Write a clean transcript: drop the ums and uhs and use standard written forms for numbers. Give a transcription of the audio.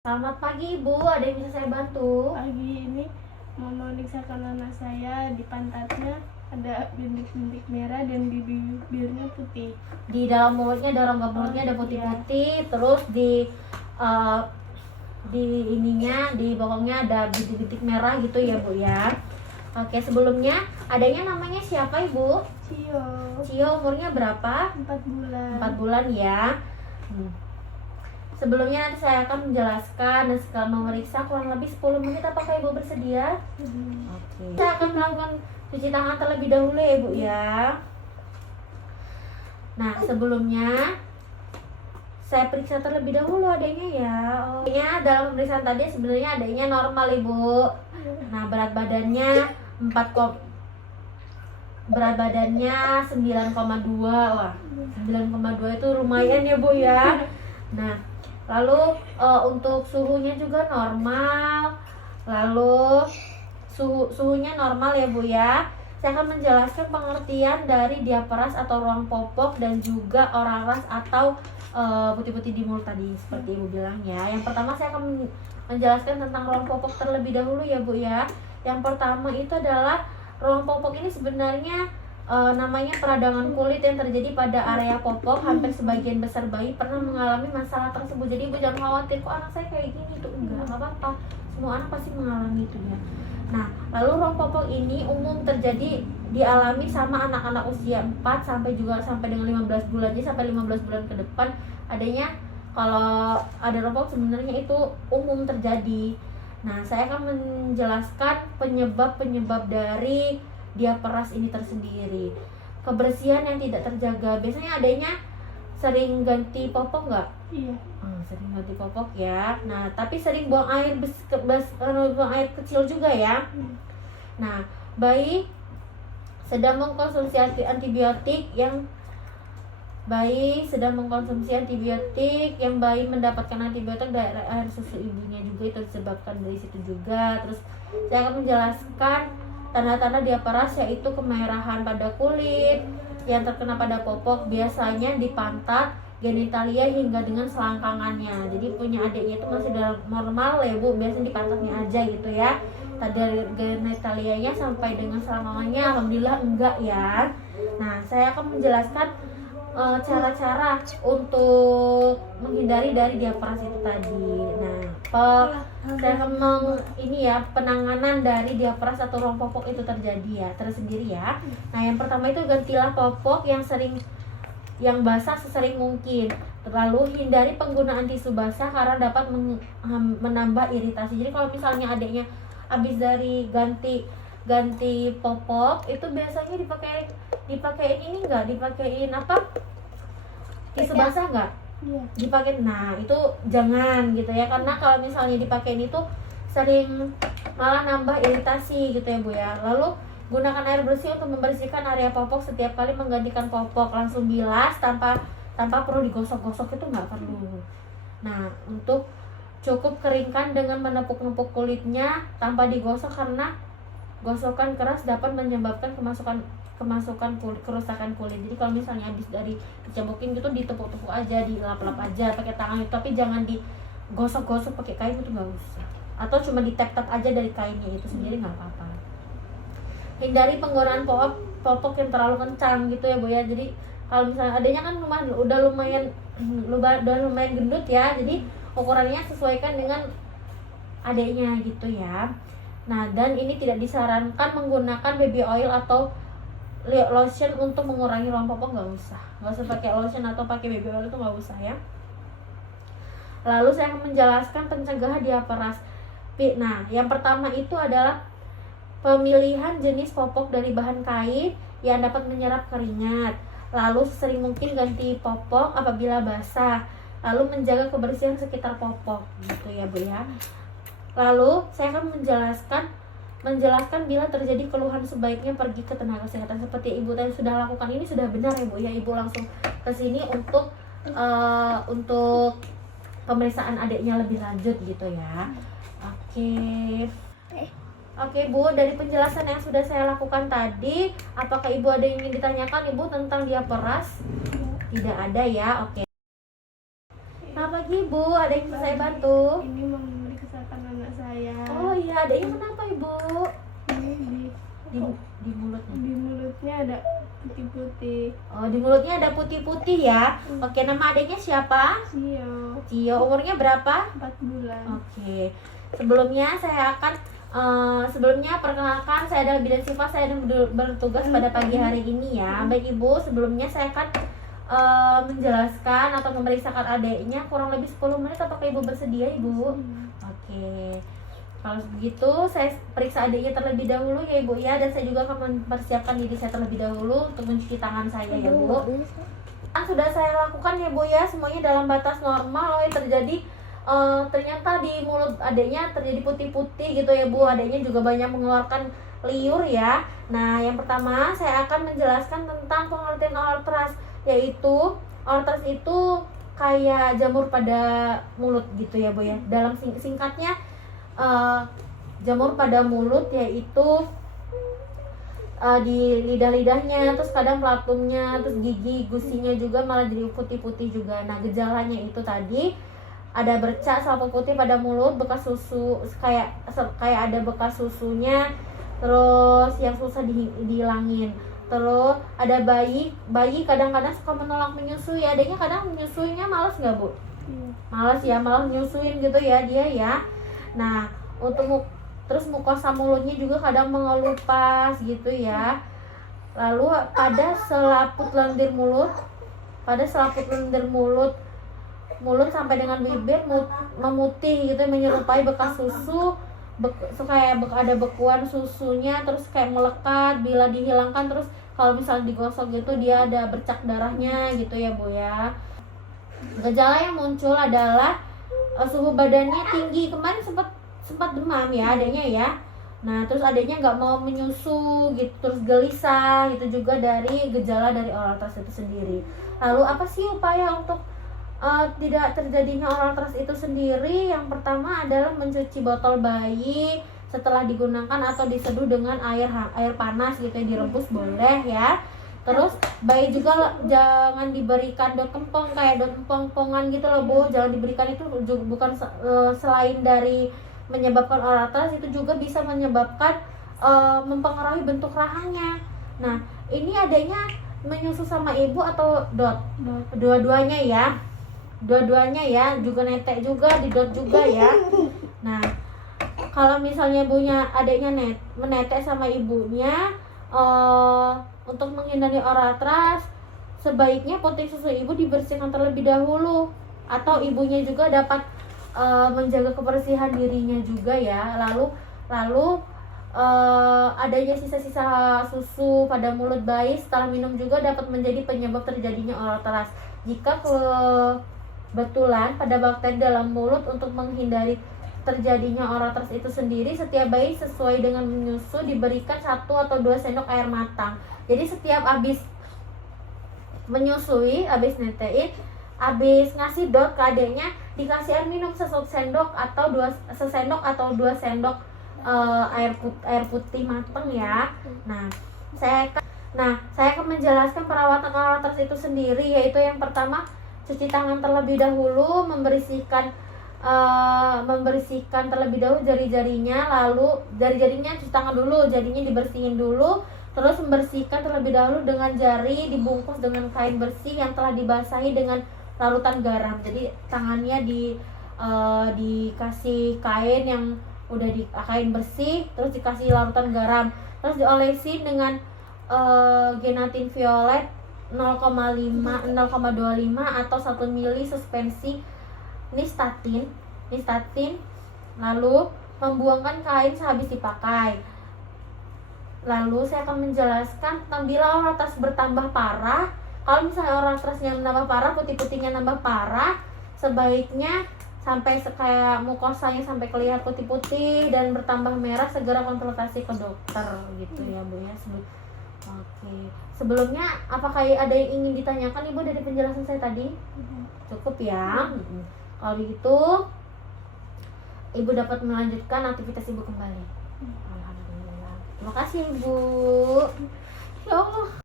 Selamat pagi Ibu, ada yang bisa saya bantu? Pagi ini mau memeriksakan anak saya. Di pantatnya ada bintik-bintik merah dan di bibirnya putih. Di dalam mulutnya, ada rongga mulutnya ada putih-putih, terus uh, di ininya, di bokongnya ada bintik-bintik merah gitu ya Bu ya. Oke, sebelumnya adanya namanya siapa Ibu? Cio. Cio, umurnya berapa? 4 bulan. 4 bulan ya. Sebelumnya nanti saya akan menjelaskan dan sekalian memeriksa kurang lebih 10 menit. Apakah Ibu bersedia? Oke. Saya akan melakukan cuci tangan terlebih dahulu ya Ibu ya. Nah, sebelumnya saya periksa terlebih dahulu adanya ya. Dalam pemeriksaan tadi sebenarnya adanya normal Ibu. Nah, berat badannya 9,2. Wah, 9,2 itu lumayan ya Bu ya. Nah, lalu untuk suhunya juga normal. Lalu suhunya normal ya Bu ya. Saya akan menjelaskan pengertian dari diaperas atau ruang popok dan juga oralas atau putih-putih di mulut tadi seperti Ibu bilang ya. Yang pertama saya akan menjelaskan tentang ruang popok terlebih dahulu ya Bu ya. Yang pertama itu adalah ruang popok ini sebenarnya namanya peradangan kulit yang terjadi pada area popok. Hampir sebagian besar bayi pernah mengalami masalah tersebut. Jadi Ibu jangan khawatir, kok anak saya kayak gini tuh. Enggak apa-apa, semua anak pasti mengalami itu ya. Nah, lalu ruang popok ini umum terjadi dialami sama anak-anak usia 4 sampai dengan 15 bulan. Jadi sampai 15 bulan ke depan adanya, kalau ada ruang popok sebenarnya itu umum terjadi. Nah, saya akan menjelaskan penyebab dari diaperas ini tersendiri. Kebersihan yang tidak terjaga. Biasanya adanya sering ganti popok nggak? Iya. Sering ganti popok ya. Nah, tapi sering buang air buang air kecil juga ya. Nah, bayi sedang mengkonsumsi antibiotik yang bayi mendapatkan antibiotik dari air susu ibunya juga, itu disebabkan dari situ juga. Terus saya akan menjelaskan tanda-tanda diaperas, yaitu kemerahan pada kulit yang terkena pada popok, biasanya di pantat, genitalia hingga dengan selangkangannya. Jadi punya adiknya itu masih normal ya Bu, biasanya di pantatnya aja gitu ya. Dari genitalianya sampai dengan selangkangannya alhamdulillah enggak ya. Nah, saya akan menjelaskan cara-cara untuk menghindari dari diaperas itu tadi. Nah, saya akan penanganan dari diaperas atau ruang popok itu terjadi ya tersendiri ya. Nah, yang pertama itu gantilah popok yang basah sesering mungkin. Lalu hindari penggunaan tisu basah karena dapat menambah iritasi. Jadi kalau misalnya adiknya habis dari ganti popok itu biasanya dipakein ini enggak? Dipakein apa? Tisu basah enggak? Iya. Dipakein. Nah, itu jangan gitu ya, karena kalau misalnya dipakein itu sering malah nambah iritasi gitu ya Bu ya. Lalu gunakan air bersih untuk membersihkan area popok setiap kali menggantikan popok. Langsung bilas tanpa perlu digosok-gosok, itu nggak perlu. Nah, untuk cukup keringkan dengan menepuk-nepuk kulitnya tanpa digosok, karena gosokan keras dapat menyebabkan kerusakan kulit. Jadi kalau misalnya habis dari dicabukin gitu, ditepuk-tepuk aja, dilap-lap aja pakai tangan, tapi jangan digosok-gosok pakai kain, itu nggak usah. Atau cuma ditap-tap aja dari kainnya itu sendiri, nggak apa-apa. Hindari penggunaan popok yang terlalu kencang gitu ya Bu ya. Jadi kalau misalnya adanya kan udah lumayan gendut ya, jadi ukurannya sesuaikan dengan adanya gitu ya. Nah, dan ini tidak disarankan menggunakan baby oil atau lotion untuk mengurangi ruang popok, nggak usah pakai lotion atau pakai baby oil, itu nggak usah ya. Lalu saya akan menjelaskan pencegahan diaperas. Nah, yang pertama itu adalah pemilihan jenis popok dari bahan kain yang dapat menyerap keringat. Lalu sering mungkin ganti popok apabila basah. Lalu menjaga kebersihan sekitar popok gitu ya Bu ya. Lalu saya akan menjelaskan bila terjadi keluhan sebaiknya pergi ke tenaga kesehatan. Seperti Ibu tadi sudah lakukan, ini sudah benar ya Bu ya. Ibu langsung ke sini untuk pemeriksaan adiknya lebih lanjut gitu ya. Oke Bu, dari penjelasan yang sudah saya lakukan tadi, apakah Ibu ada yang ingin ditanyakan Ibu tentang diaperas? Tidak ada ya. Oke. Selamat pagi ibu? Ada yang bisa saya bantu? Ini memeriksakan anak saya. Oh iya, adanya kenapa ibu? Ini Di mulutnya. di mulutnya ada putih-putih. Oh, di mulutnya ada putih-putih ya. Oke, nama adanya siapa? Cio, Cio, umurnya berapa? 4 bulan. Oke. Sebelumnya saya akan sebelumnya perkenalkan, saya adalah Bidan Siva, saya bertugas pada pagi hari ini ya. Baik ibu, sebelumnya saya akan menjelaskan atau memeriksakan adiknya kurang lebih 10 menit. Apakah ibu bersedia ibu? Oke. Kalau begitu saya periksa adiknya terlebih dahulu ya ibu ya, dan saya juga akan mempersiapkan diri saya terlebih dahulu untuk mencuci tangan saya ya bu. Sudah saya lakukan ya bu ya, semuanya dalam batas normal. Yang terjadi ternyata di mulut adiknya terjadi putih-putih gitu ya bu. Adiknya juga banyak mengeluarkan liur ya. Nah yang pertama saya akan menjelaskan tentang pengertian oral thrush, yaitu oral thrush itu kayak jamur pada mulut gitu ya bu ya. Dalam singkatnya jamur pada mulut yaitu di lidah-lidahnya, terus kadang pelatumnya, terus gigi gusinya juga malah jadi putih-putih juga. Nah gejalanya itu tadi ada bercak selaput putih pada mulut, bekas susu kayak ada bekas susunya, terus yang susah dihilangin. Terus ada bayi kadang-kadang suka menolak menyusui. Adanya kadang menyusuinya malas nggak bu? Malas ya, malah nyusuin gitu ya dia ya. Nah untuk terus mukosa mulutnya juga kadang mengelupas gitu ya. Lalu pada selaput lendir mulut sampai dengan bibir memutih gitu, menyerupai bekas susu, kayak ada bekuan susunya, terus kayak melekat. Bila dihilangkan terus kalau misalnya digosok gitu dia ada bercak darahnya gitu ya bu ya. Gejala yang muncul adalah suhu badannya tinggi, kemarin sempat demam ya adanya ya. Nah terus adanya nggak mau menyusu gitu, terus gelisah, itu juga dari gejala dari oral thrush itu sendiri. Lalu apa sih upaya untuk tidak terjadinya oral thrush itu sendiri? Yang pertama adalah mencuci botol bayi setelah digunakan atau diseduh dengan air panas gitu ya, direbus boleh ya. Terus bayi juga jangan diberikan dot kempong, kayak dot empong-empongan gitu loh bu. Jangan diberikan, itu juga bukan selain dari menyebabkan oral thrush, itu juga bisa menyebabkan mempengaruhi bentuk rahangnya. Nah ini adanya menyusu sama ibu atau dot? Dua-duanya ya, juga netek juga, di dot juga ya. Nah kalau misalnya adiknya menetek sama ibunya, untuk menghindari oral thrush sebaiknya putih susu ibu dibersihkan terlebih dahulu, atau ibunya juga dapat menjaga kebersihan dirinya juga ya. Lalu adanya sisa-sisa susu pada mulut bayi setelah minum juga dapat menjadi penyebab terjadinya oral thrush. Jika kebetulan pada bakteri dalam mulut, untuk menghindari terjadinya oral thrush itu sendiri, setiap bayi sesuai dengan menyusu diberikan 1 atau 2 sendok air matang. Jadi setiap habis menyusui, habis netein, habis ngasih dot ke adiknya, dikasih air minum sesendok atau 2 sendok air putih matang ya. Nah saya akan menjelaskan perawatan oral thrush itu sendiri, yaitu yang pertama cuci tangan terlebih dahulu, membersihkan terlebih dahulu jari-jarinya. Lalu jari-jarinya cuci tangan dulu, jarinya dibersihin dulu. Terus membersihkan terlebih dahulu dengan jari, dibungkus dengan kain bersih yang telah dibasahi dengan larutan garam. Jadi tangannya dikasih kain yang udah kain bersih, terus dikasih larutan garam, terus diolesi dengan genatin violet 0,25 atau 1 ml suspensi nystatin, lalu membuangkan kain sehabis dipakai. Lalu saya akan menjelaskan tentang bila oral thrush bertambah parah. Kalau misalnya oral thrushnya menambah parah, putih-putihnya nambah parah, sebaiknya sampai kayak mukosanya sampai kelihatan putih-putih dan bertambah merah, segera konsultasi ke dokter gitu ya bu ya. Oke. Sebelumnya apakah ada yang ingin ditanyakan ibu dari penjelasan saya tadi? Cukup ya. Kalau begitu ibu dapat melanjutkan aktivitas ibu kembali. Alhamdulillah. Terima kasih ibu. Ya Allah.